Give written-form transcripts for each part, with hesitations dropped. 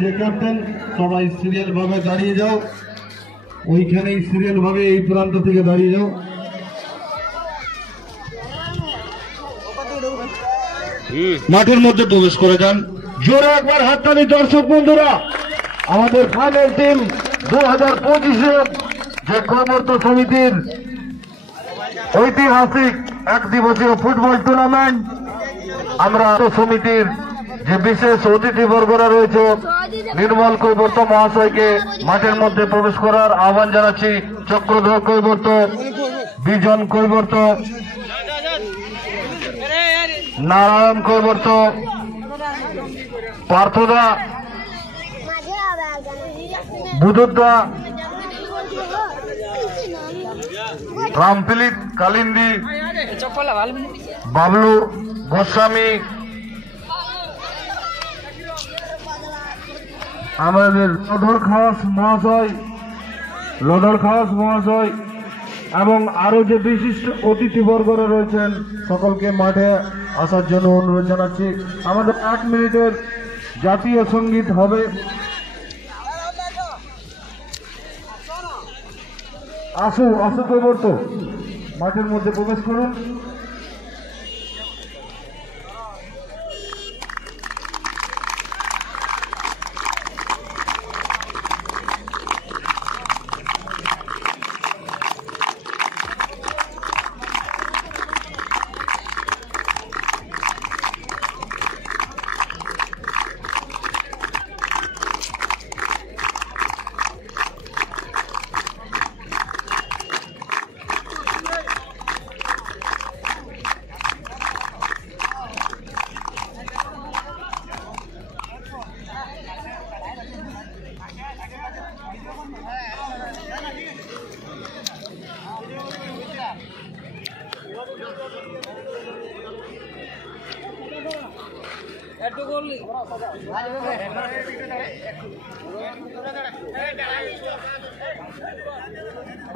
যে ক্যাপ্টেন সবাই সিরিয়াল ভাবে দাঁড়িয়ে যাও, ওইখানেই সিরিয়াল ভাবে এই প্রান্ত থেকে দাঁড়িয়ে যাও। মাঠের মধ্যে প্রবেশ করে যান। জোরে একবার হাততালি দর্শক বন্ধুরা। আমাদের ফাইনাল টিম 2025 যে কৈবর্ত সমিতির ঐতিহাসিক এক দিবসীয় ফুটবল টুর্নামেন্ট, আমরা সমিতির যে বিশেষ অতিথিবর্গরা রয়েছে নির্মল কৈবর্ত মহাশয়কে মাঠের মধ্যে প্রবেশ করার আহ্বান জানাচ্ছি। চক্রধর কৈবর্ত, বিজন কৈবর্ত, নারায়ণ কৈবর্ত, পার্থদা, বুধুদা, রামপিলিত কালিন্দি, বাবলু গোস্বামী, আমাদের লডর খাস মহাশয় এবং আরো যে বিশিষ্ট অতিথিবর্গরা রয়েছেন সকলকে মাঠে আসার জন্য অনুরোধ জানাচ্ছি। আমাদের 1 মিনিটের জাতীয় সঙ্গীত হবে। আসু কৈবর্ত মাঠের মধ্যে প্রবেশ করুন।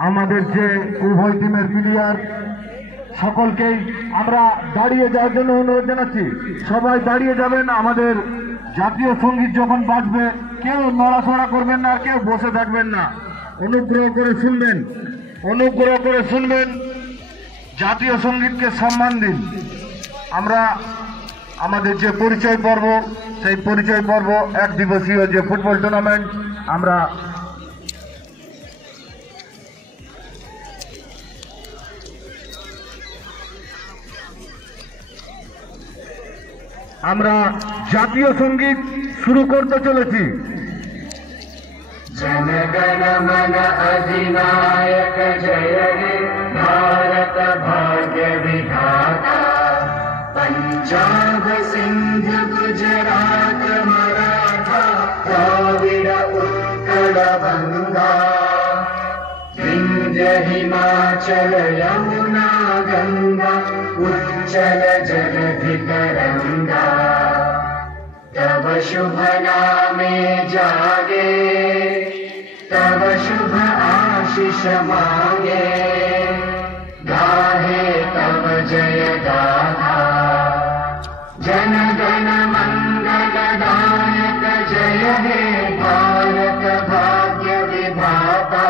আমাদের যে উভয় টিমের প্লেয়ার সকলকেই আমরা দাঁড়িয়ে যাওয়ার জন্য অনুরোধ জানাচ্ছি। সবাই দাঁড়িয়ে যাবেন। আমাদের জাতীয় সঙ্গীত যখন বাজবে কেউ নড়াচড়া করবেন না, কেউ বসে থাকবেন না। অনুগ্রহ করে শুনবেন। জাতীয় সঙ্গীতকে সম্মান দিন। আমরা আমাদের যে পরিচয় পর্ব, সেই পরিচয় পর্ব এক দিবসীয় যে ফুটবল টুর্নামেন্ট আমরা জাতীয় সঙ্গীত শুরু করতে চলেছি। जनगण मन अधिनायक जय हे भारत भाग्य विधाता पंजाब सिंध गुजरात मराठा द्राविड उत्कल बंगा विंध्य हिमाचल यमुना गंगा उच्चल जलधि तरंगा तब शुभ नामे जागे तब शुभ आशीष मांगे गाहे तब जय गाथा जन गण मंगल दायक जय हे भारत भाग्य विधाता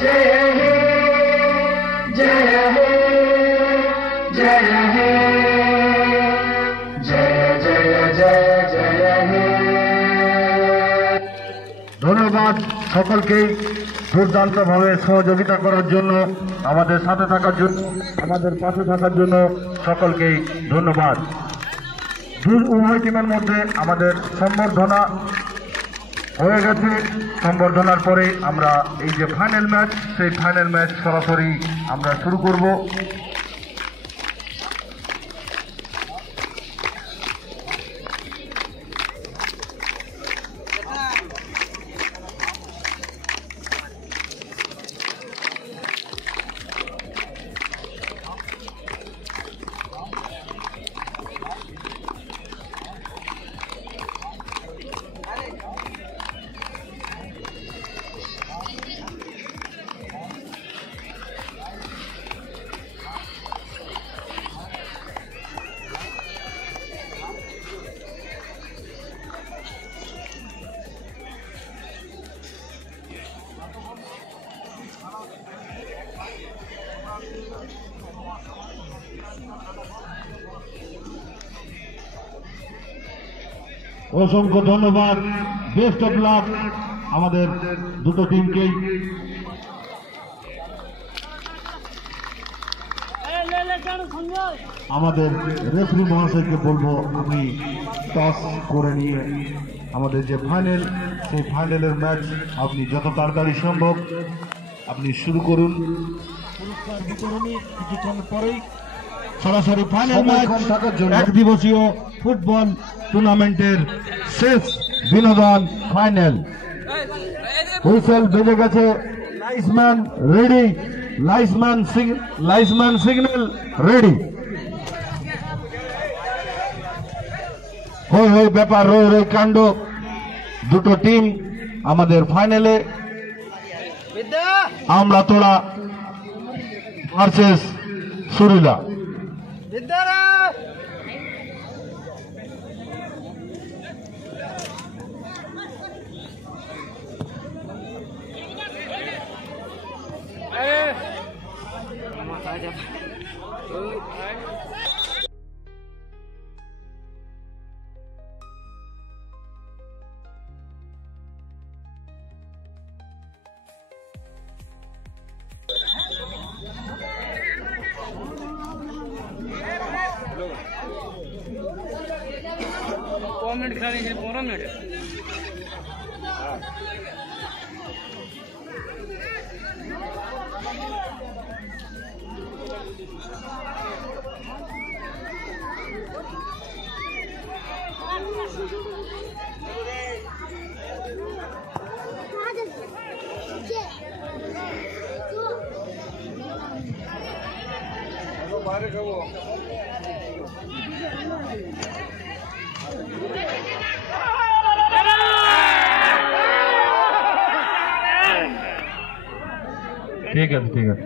जय हे जय हे जय हे ধন্যবাদ সকলকে দুর্দান্তভাবে সহযোগিতা করার জন্য, আমাদের সাথে থাকার জন্য, আমাদের পাশে থাকার জন্য সকলকেই ধন্যবাদ। উভয় টিমের মধ্যে আমাদের সম্বর্ধনা হয়ে গেছে। সম্বর্ধনার পরে আমরা এই যে ফাইনাল ম্যাচ, সেই ফাইনাল ম্যাচ সরাসরি আমরা শুরু করব। অসংখ্য ধন্যবাদ, বেস্ট অফ লাক আমাদের দুটো টিমকেই। আমাদের রেফারি মহাশয়কে বলবো আপনি টস করে নিয়ে আমাদের যে ফাইনাল, সেই ফাইনালের ম্যাচ আপনি যত তাড়াতাড়ি সম্ভব আপনি শুরু করুন। পুরস্কার বিতরণী কিছুক্ষণ পরেই সরাসরি ফাইনাল ম্যাচ, এক দিবসীয় ফুটবল টুর্নামেন্টের শেষ বিনোদন ফাইনাল। হুইসেল বেজে গেছে, লাইসম্যান রেডি, লাইসম্যান সিগন্যাল রেডি। হই হই ব্যাপার, রই রই কাণ্ড, দুটো টিম আমাদের ফাইনালে। আমলাতোড়া ভার্সেস সুরিলা। मिनट खिलाने के लिए 15 मिनट बाहर का वो ঠিক আছে, ঠিক আছে।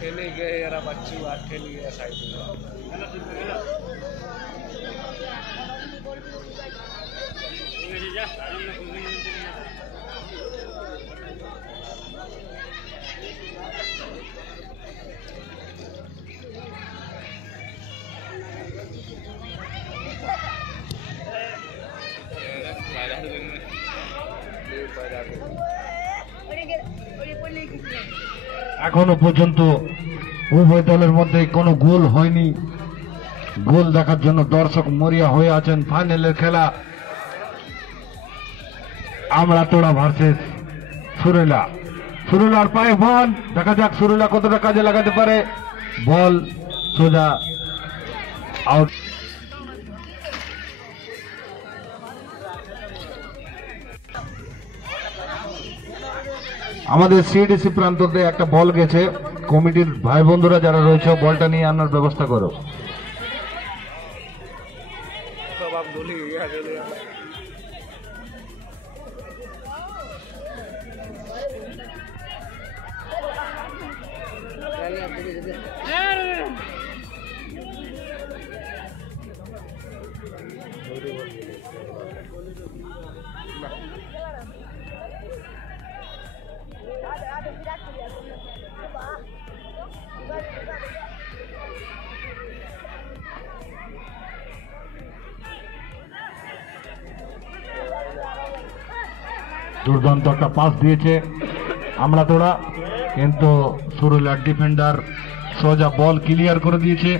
खेले गए यार बच्ची बात खेली गया साइड এখনো পর্যন্ত উভয় দলের মধ্যে কোনো গোল হয়নি। গোল দেখার জন্য দর্শক মরিয়া হয়ে আছেন। ফাইনালের খেলা আমলাতোড়া ভার্সেস সুরেলা। সুরেলার পায়ে বল, দেখা যাক সুরেলা কতটা কাজে লাগাতে পারে। বল সোজা আউট। আমাদের সিডিসি প্রান্ততে একটা বল গেছে, কমিটির ভাই বন্ধুরা যারা রয়েছে বলটা নিয়ে আনার ব্যবস্থা করো। सब आप गोली गया দুর্দান্ত একটা পাস দিয়েছে আমলাতোড়া, কিন্তু সুরেলার ডিফেন্ডার সোজা বল ক্লিয়ার করে দিয়েছে।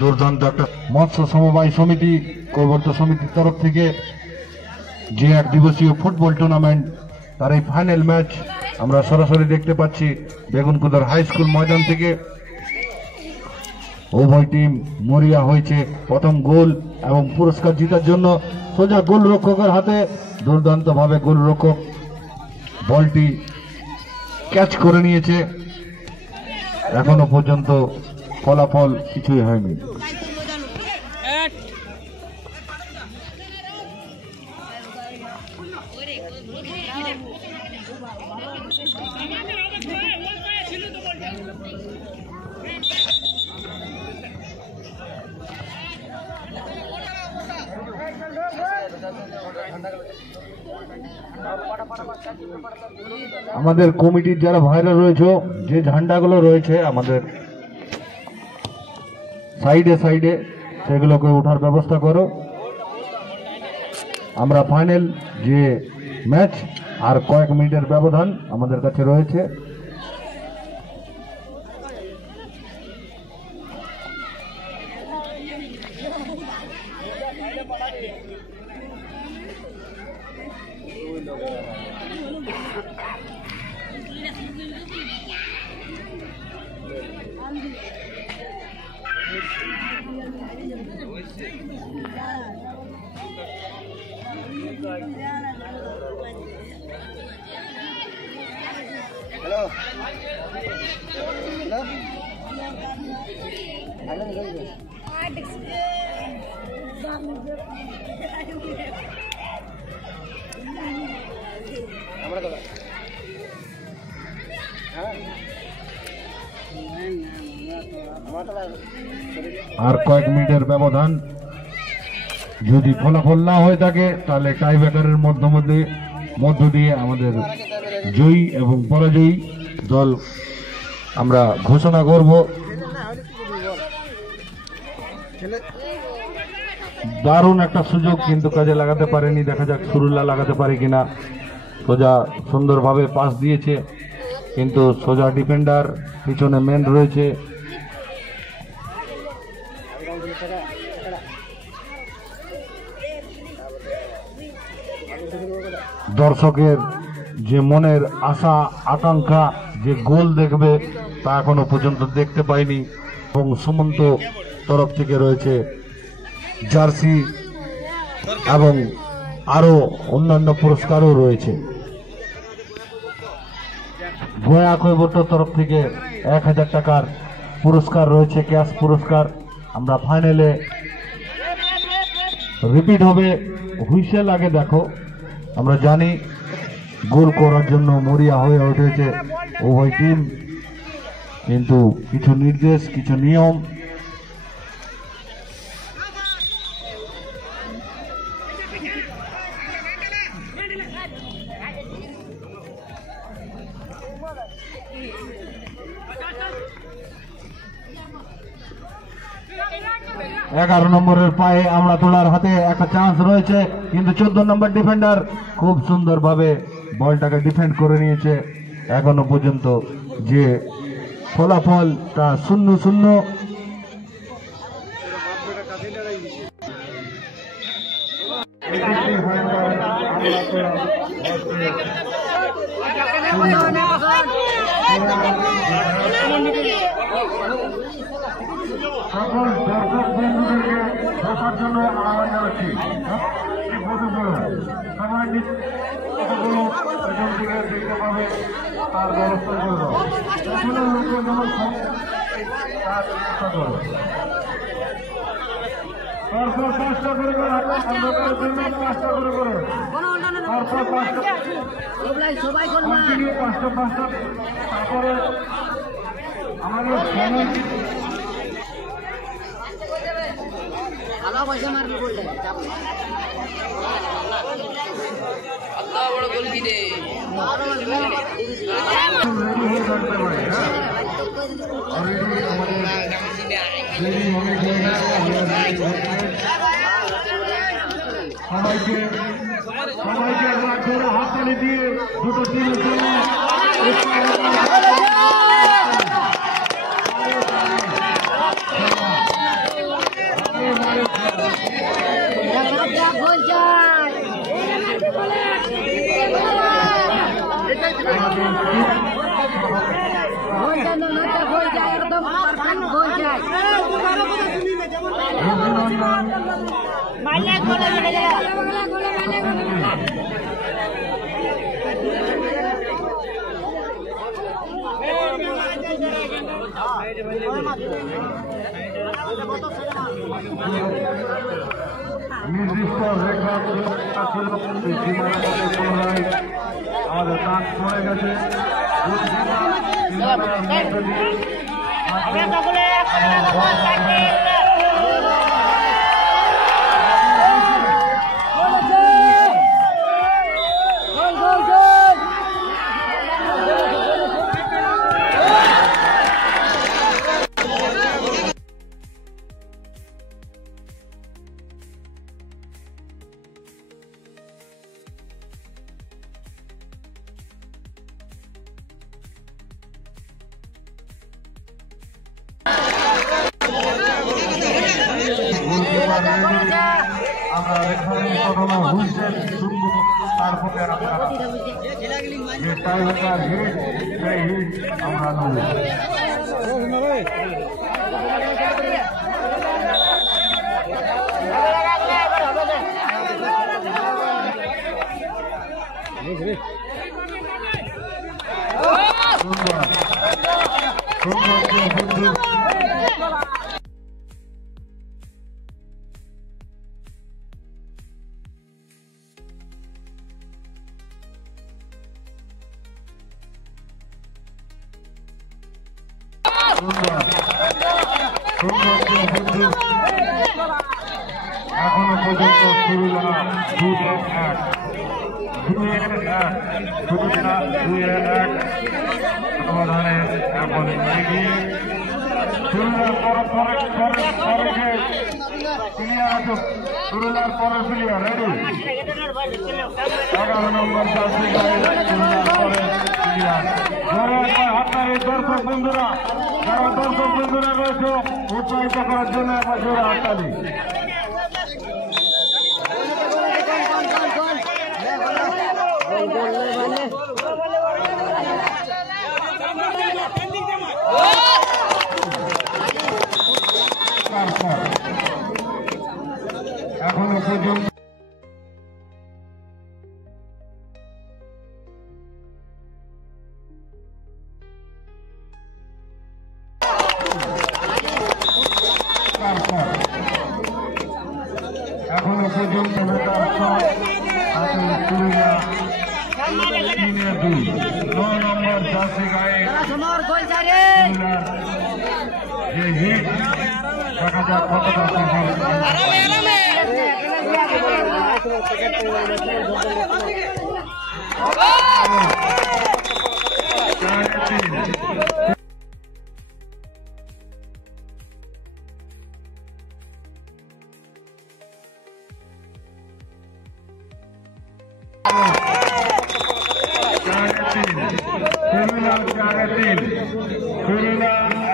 দুর্দান্ত একটা মৎস্য সমবায় সমিতি কৈবর্ত সমিতির তরফ থেকে যে এক দিবসীয় ফুটবল টুর্নামেন্ট তার এই ফাইনাল ম্যাচ আমরা সরাসরি দেখতে পাচ্ছি বেগুনকুদার হাই স্কুল ময়দান থেকে। উভয় টিম মরিয়া হয়েছে প্রথম গোল এবং পুরস্কার জেতার জন্য। সোজা গোলরক্ষকের হাতে দুর্দান্ত ভাবে গোলরক্ষক বলটি ক্যাচ করে নিয়েছে। এখনো পর্যন্ত ফলাফল কিছুই হয়নি। আমাদের কমিটির যারা ভাইরা রয়েছে, যে ঝান্ডাগুলো রয়েছে আমাদের সাইডে সাইডে, সেগুলোকে ওঠার ব্যবস্থা করো। আমরা ফাইনাল যে ম্যাচ আর কয়েক মিনিটের ব্যবধান আমাদের কাছে রয়েছে। আর কয়েক মিনিটের ব্যবধান, যদি ফলাফল না হয়ে থাকে তাহলে টাইব্রেকারের মধ্য দিয়ে আমাদের জয়ী এবং পরাজয়ী দল আমরা ঘোষণা করব। দারুণ একটা সুযোগ কিন্তু কাজে লাগাতে পারেনি, দেখা যাক সুরুল্লা লাগাতে পারে কিনা। সোজা সুন্দরভাবে পাস দিয়েছে, কিন্তু সোজা ডিফেন্ডার পিছনে মেন রয়েছে। দর্শকের যে মনের আশা আকাঙ্ক্ষা যে গোল দেখবে তা এখনো পর্যন্ত দেখতে পাইনি। এবং সুমন্ত তরফ থেকে রয়েছে জার্সি এবং আরো অন্যান্য পুরস্কারও রয়েছে। ভয়া কৈবর্ত তরফ থেকে 1000 টাকার পুরস্কার রয়েছে, ক্যাশ পুরস্কার। আমরা ফাইনালে রিপিট হবে, হুইসেল আগে দেখো। আমরা জানি গোল করার জন্য মরিয়া হয়ে উঠেছে উভয় টিম, কিন্তু কিছু নির্দেশ, কিছু নিয়ম, 11 নম্বরের পায়ে আমরা তোলার হাতে একটা চান্স রয়েছে, কিন্তু 14 নম্বর ডিফেন্ডার খুব সুন্দরভাবে বলটাকে ডিফেন্ড করে নিয়েছে। এখনো পর্যন্ত যে ফলাফল তা 0-0। সকল দর্শক বন্ধুদেরকে বসার জন্য আহ্বান জানাচ্ছি। সবাই দেখতে পাবে তার ব্যবস্থা করবো, লোকের যেমন তার ব্যবস্থা করবো। তারপর 5টা করে পাঁচটা করে করে তারপর 5টা তারপরে আমাদের আল্লাহ বড় গোল কি দে সবাইকে হাততালি দিয়ে দুটো টিমের জন্য নির্দিষ্ট রেখা পুনরায় আমাদের কাজ পড়ে গেছে। আমরা রেফারি কখনো হুইসেল শুনবো, তারপরে আমরা যে টাইব্রেকার হিট, সেই হিট আমরা নেব। এখনো পর্যন্ত শুরুলা 2-1 সমাধানে এখন এগিয়ে শুরুলার পরের প্লেয়ার রেডি 11 নম্বর জার্সি গায়ে শুরুলার পরের প্লেয়ার আপনার দর্শক বন্ধুরা, যারা দর্শক বন্ধুরা রয়েছে উৎসাহিত করার জন্য একবার জোরে হাততালি। এখনো পর্যন্ত এখনো পর্যন্ত 9 নম্বর জার্সি গায়ে যে হিট দেখা যাক কতটা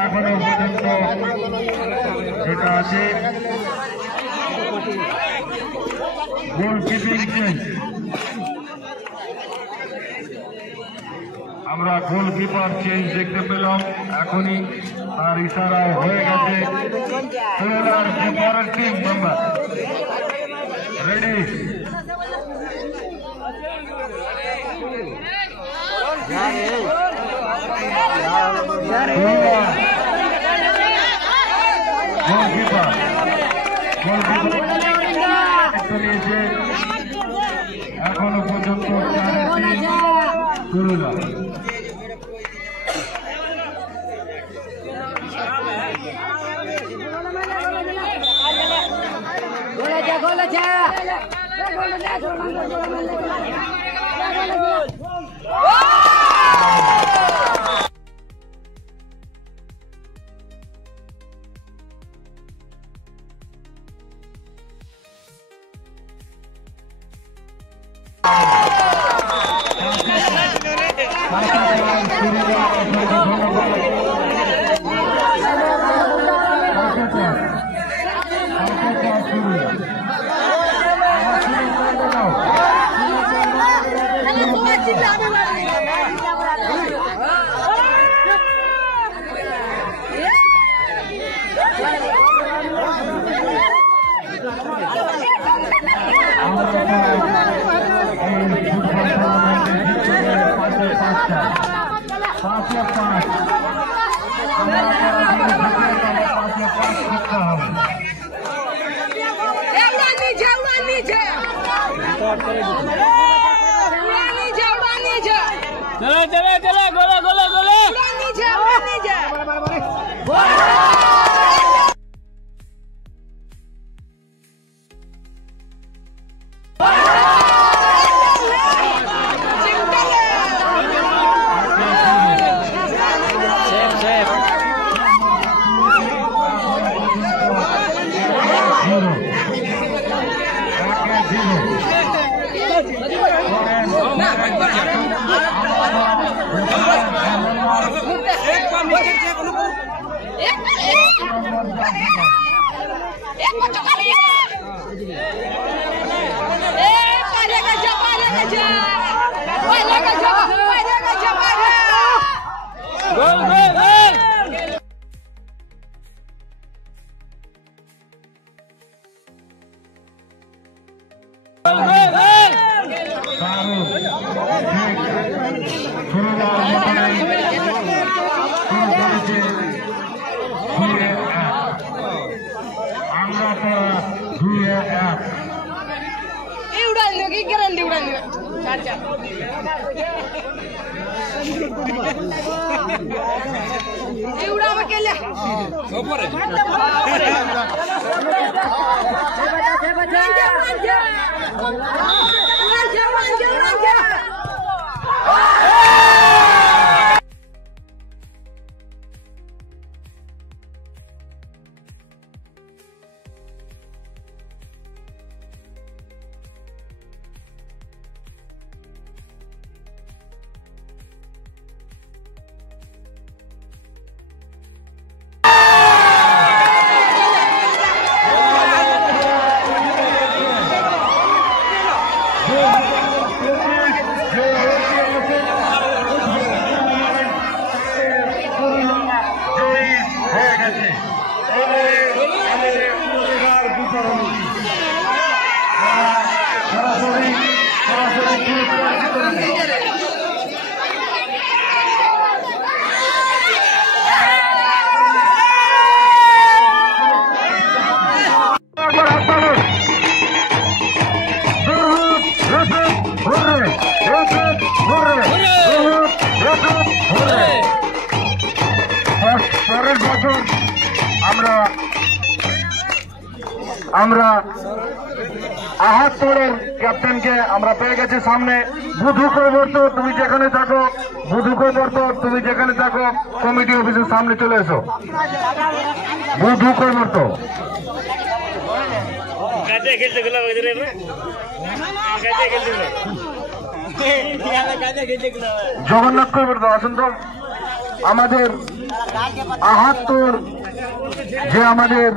এখনো পর্যন্ত যেটা আছে গোলকিপিং চেঞ্জ। আমরা গোলকিপার চেঞ্জ দেখতে পেলাম, এখনই তার ইশারাও হয়ে গেছে। পরের টিম মেম্বার রেডি, এখনো পর্যন্ত শুরুলা चलो चलो चलो गोला गोला गोला আমরা আহাত্তরের ক্যাপ্টেনকে আমরা পেয়ে গেছি সামনে। বুধু কৈবর্ত তুমি যেখানে থাকো, বুধু কৈবর্ত তুমি যেখানে থাকো কমিটি অফিসের সামনে চলে এসো। বুধু কৈবর্ত জগন্নাথ কৈবর্ত আসুন তো। আমাদের আহাত্তর যে আমাদের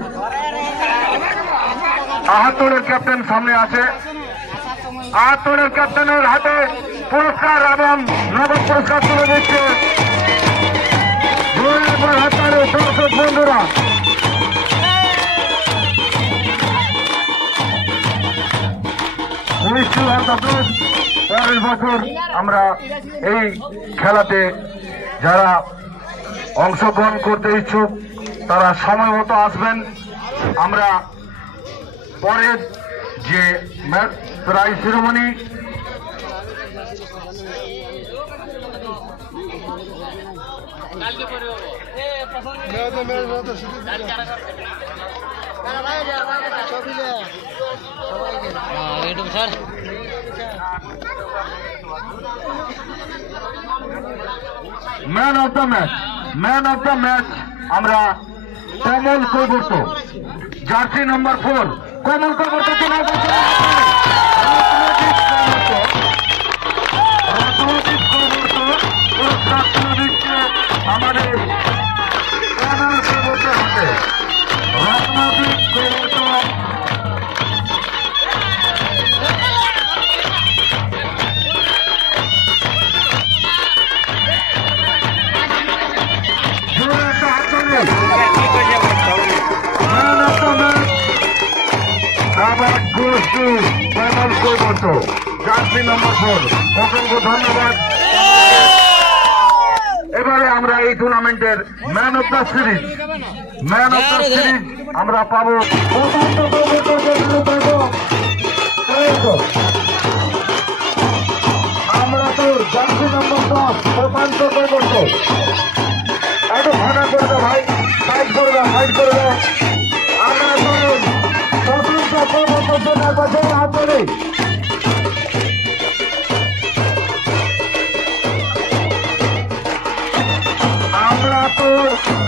আহাত্তরের ক্যাপ্টেন সামনে আছে। আহাত্তরের ক্যাপ্টেনের হাতে পুরস্কার এবং নগদ পুরস্কার তুলে দিচ্ছে দর্শক বন্ধুরা। পরের বছর আমরা এই খেলাতে যারা অংশগ্রহণ করতে ইচ্ছুক তারা সময় মতো আসবেন। আমরা পরের যে prize ceremony man of the match আমরা কমল কৈবর্ত জার্সি নাম্বার 4 কমল কৈবর্ত পুরস্কার দিচ্ছে আমাদের কমল কৈবর্ত হাতে। রত্নদীপ কৈবর্ত জার্সি নাম্বার 4 অসংখ্য ধন্যবাদ। এবারে আমরা এই টুর্নামেন্টের ম্যান অফ দ্য সিরিজ আমরা পাবো। জার্সি নম্বর 10 প্রশান্ত কৈবর্ত। একটু ভাড়া করে দাও ভাই, সাইড করে দাও, সাইড করে দাও। আমরা তো প্রশান্ত কৈবর্তের জন্য একবার জোরে হাত ধরে। আমরা তো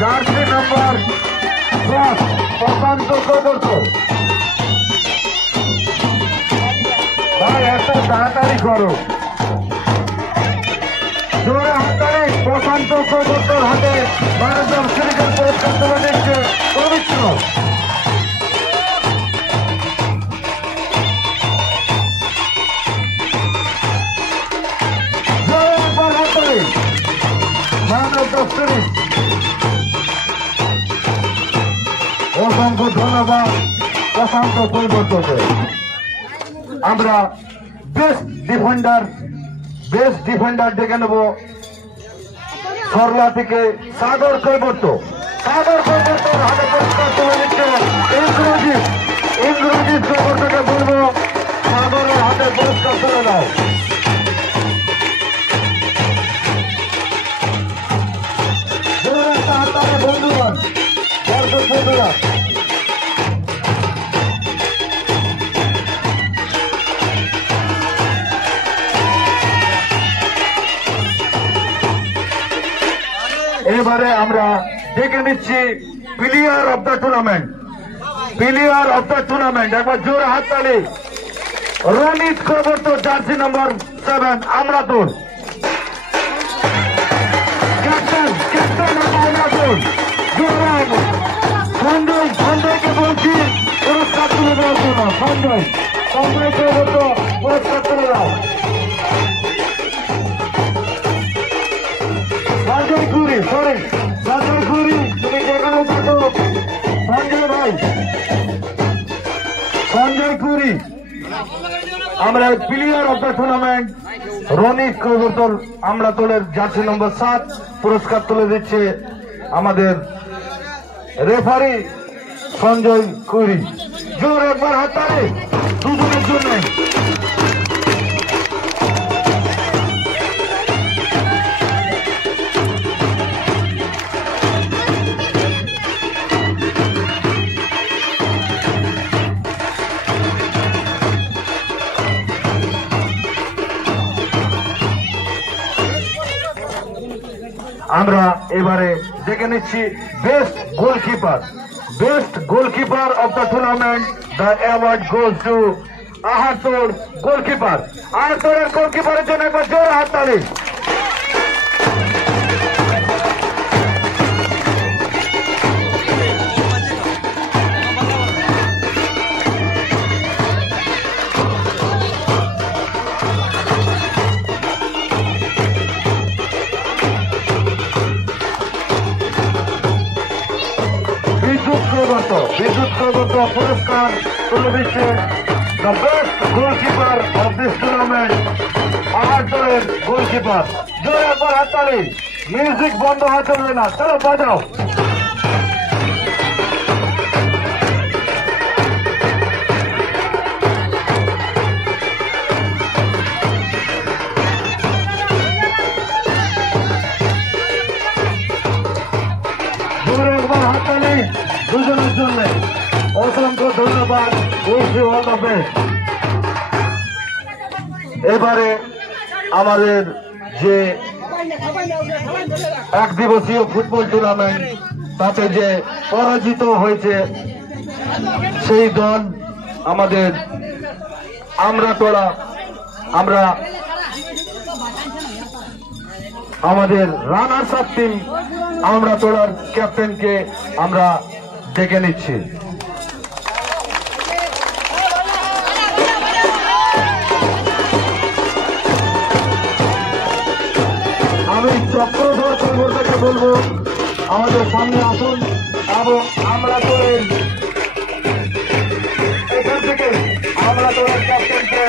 জার্সি নম্বর 10 প্রশান্ত কৈবর্ত। ভাই একটা তাড়াতাড়ি করো, জোরে হাততালি। প্রশান্ত কৈবর্তর হাতে মানব সিরিজের পুরস্কার তুলে দিচ্ছে পবিত্র। জোরে একবার হাততালি মানব সিরিজ। অসংখ্য ধন্যবাদ প্রশান্ত কৈবর্তকে। আমরা বেস্ট ডিফেন্ডার ডেকে নেব সরলা থেকে সাগর কৈবর্ত। সাগর কৈবর্তর হাতে পুরস্কার তুলে দিচ্ছে ইন্দ্রজিৎ কৈবর্তকে বলবো সাগরের হাতে পুরস্কার তুলে দাও। বন্ধুগণ, দর্শক বন্ধুরা, এবারে আমরা দেখে নিচ্ছি প্লেয়ার অফ দ্য টুর্নামেন্ট। একবার জোরে হাততালি। Ronit Kaibarta, jersey number 7 Amratul. Captain Amratul. সঞ্জয়কে বলছি পুরস্কার তুলে দেওয়ার জন্য। সঞ্জয় কৈবর্ত পুরস্কার তুলে দাও। সঞ্জয় কুরি, তুমি যেখানে থাকো সঞ্জয় ভাই, সঞ্জয় কুরি। আমরা player of the tournament Ronit কৈবর্তর আমরাতুলের জার্সি নম্বর 7 পুরস্কার তুলে দিচ্ছে আমাদের রেফারি সঞ্জয় কুরি। জোর একবার হাততালি দুজনের জন্য। আমরা এবারে দেখে নিচ্ছি best goalkeeper of the tournament. The award goes to Ahartor goalkeeper. আহারতোড়ের গোলকিপারের জন্য একবার জোরে হাততালি। বিদ্যুৎ কৈবর্ত পুরস্কার তুলে দিচ্ছে the best goalkeeper of this tournament, আহারতোড়ের গোলকিপার। জোরে একবার হাততালি। মিউজিক বন্ধ হয়ে চলবে না, চলো বাজাও। জোরে একবার হাততালি দুজনের জন্য। অসংখ্য ধন্যবাদ। এবারে আমাদের যে এক দিবসীয় ফুটবল টুর্নামেন্ট তাতে যে পরাজিত হয়েছে সেই দল আমাদের আমরাতোড়া। আমরা আমাদের রানার্স আপ টিম আমরাতোড়ার ক্যাপ্টেনকে আমরা ডেকে নিচ্ছি। আমি চক্রধর কৈবর্তকে বলবো আমাদের সামনে আসুন এবং আমরাতোড়ের এখান থেকে আমরাতোড়ের ক্যাপ্টেনকে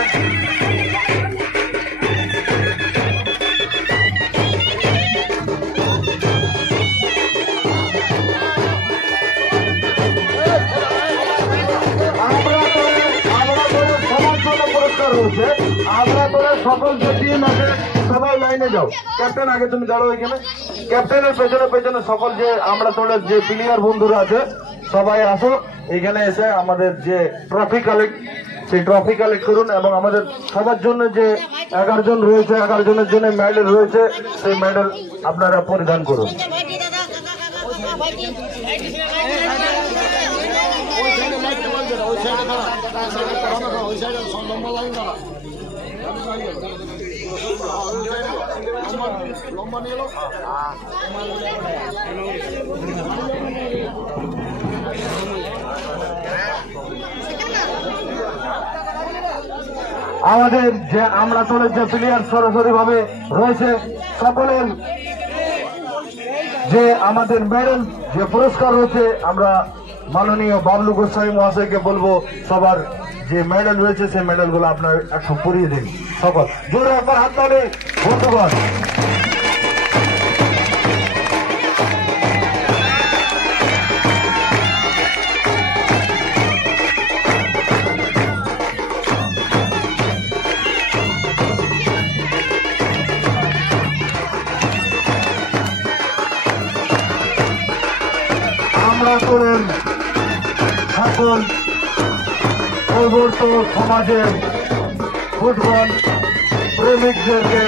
আমরাতোড়ের সকল যে টিম আছে সবাই সবাই লাইনে যাও। ক্যাপ্টেন আগে তুমি দাঁড়াও এখানে। ক্যাপ্টেনের পেছনে পেছনে সকল যে আমরা তোদের যে প্লেয়ার বন্ধুরা আছে সবাই আসো এখানে এসে আমাদের যে ট্রফি কালেক্ট সেই ট্রফি কালেক্ট করুন এবং আমাদের সবার জন্য যে 11 জন রয়েছে 11 জনের জন্য মেডেল রয়েছে সেই মেডেল আপনারা পরিধান করুন। আমাদের যে আমরা তোলের যে প্লেয়ার সরাসরি ভাবে রয়েছে সকলের যে আমাদের মেডেল যে পুরস্কার রয়েছে আমরা মাননীয় বাবলু গোস্বামী মহাশয়কে বলবো সবার যে মেডেল রয়েছে সেই মেডেল গুলো আপনার একটু পরিয়ে দিন। সকল জোরে একবার হাত তালে বন্ধুগণ। আমরা করেন সকল প্রবর্ত সমাজের ফুটবল প্রেমিকদেরকে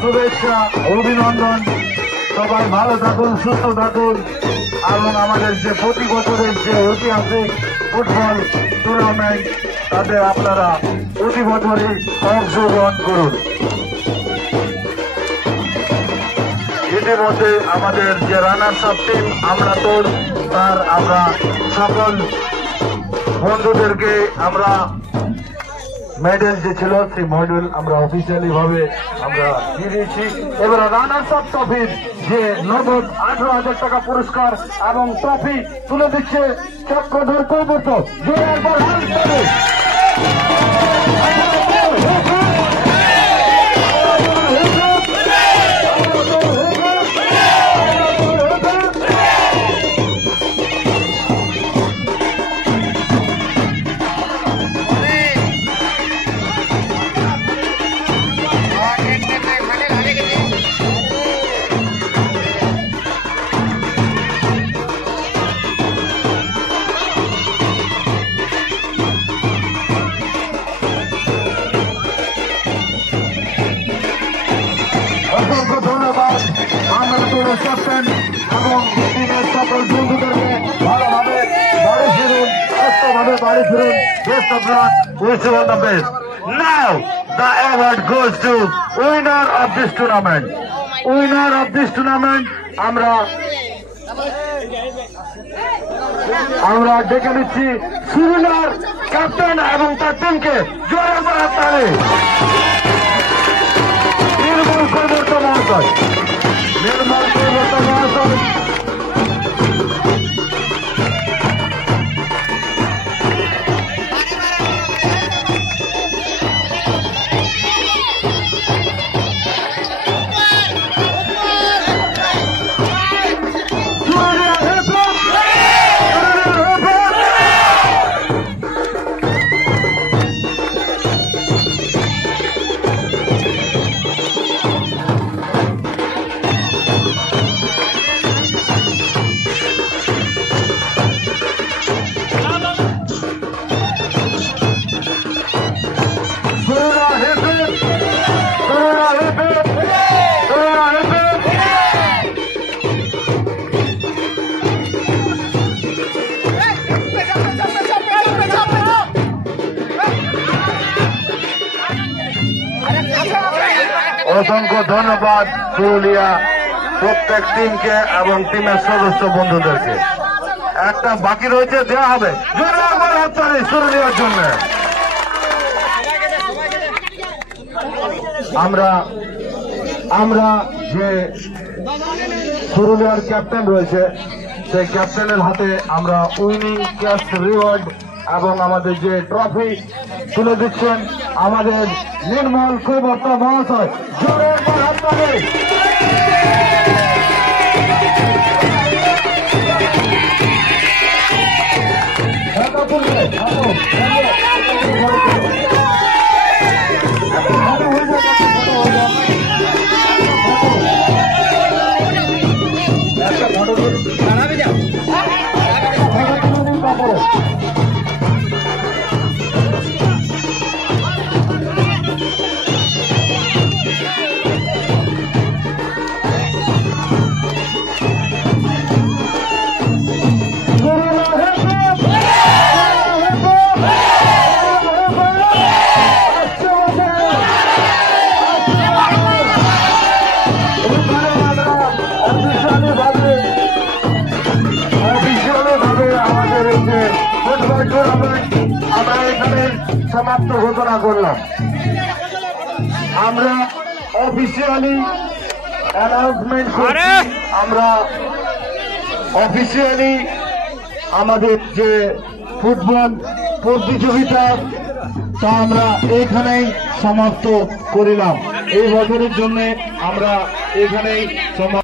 শুভেচ্ছা অভিনন্দন। সবাই ভালো থাকুন, সুস্থ থাকুন এবং আমাদের যে প্রতি বছরের যে ঐতিহাসিক ফুটবল টুর্নামেন্ট তাতে আপনারা প্রতি বছরই অংশগ্রহণ করুন। ইতিমধ্যে আমাদের যে রানার্স আপ টিম আমরা তোর তার আমরা সকল বন্ধুদেরকে আমরা মেডেল যে ছিল সেই মেডেল আমরা অফিসিয়ালি ভাবে আমরা দিয়ে দিয়েছি। এবার রানার্স আপ ট্রফির যে নগদ 18,000 টাকা পুরস্কার এবং ট্রফি তুলে দিচ্ছে চক্রধর কৌবর্ত। জোরে একবার হাত তালি। অসংখ্য ধন্যবাদ আমরা তোদের ক্যাপ্টেন এবং টিমের সকল বন্ধুদেরকে ভালোভাবে বাড়ি ফিরুন, সুস্থভাবে বাড়ি ফিরুন। Best of luck, wish you all the best. Now the award goes to winner of this tournament. Winner of this tournament আমরা ডেকে নিচ্ছি সুরিনার ক্যাপ্টেন এবং তার টিমকে। জোরে বলা তালে নির্মল কৌবর্ত মহাশয়। নির্মল কৌবর্ত মহাশয় অসংখ্য ধন্যবাদ পুরুলিয়া প্রত্যেক টিমকে এবং টিমের সদস্য বন্ধুদেরকে। একটা বাকি রয়েছে, দেওয়া হবে পুরুলিয়ার জন্য। আমরা যে পুরুলিয়ার ক্যাপ্টেন রয়েছে সেই ক্যাপ্টেনের হাতে আমরা উইনিং ক্যাশ রিওয়ার্ড এবং আমাদের যে ট্রফি তুলে দিচ্ছেন আমাদের নির্মল কৌবর্ত মহাশয়। জোরে হাত তালি। আমাদের এই যে ফুটবল টুর্নামেন্ট আমরা এখানে সমাপ্ত ঘোষণা করলাম। আমরা অফিসিয়ালি অ্যানাউন্সমেন্ট করছি, আমরা অফিসিয়ালি আমাদের যে ফুটবল প্রতিযোগিতা তা আমরা এখানেই সমাপ্ত করিলাম। এই বছরের জন্য আমরা এখানেই সমাপ্ত।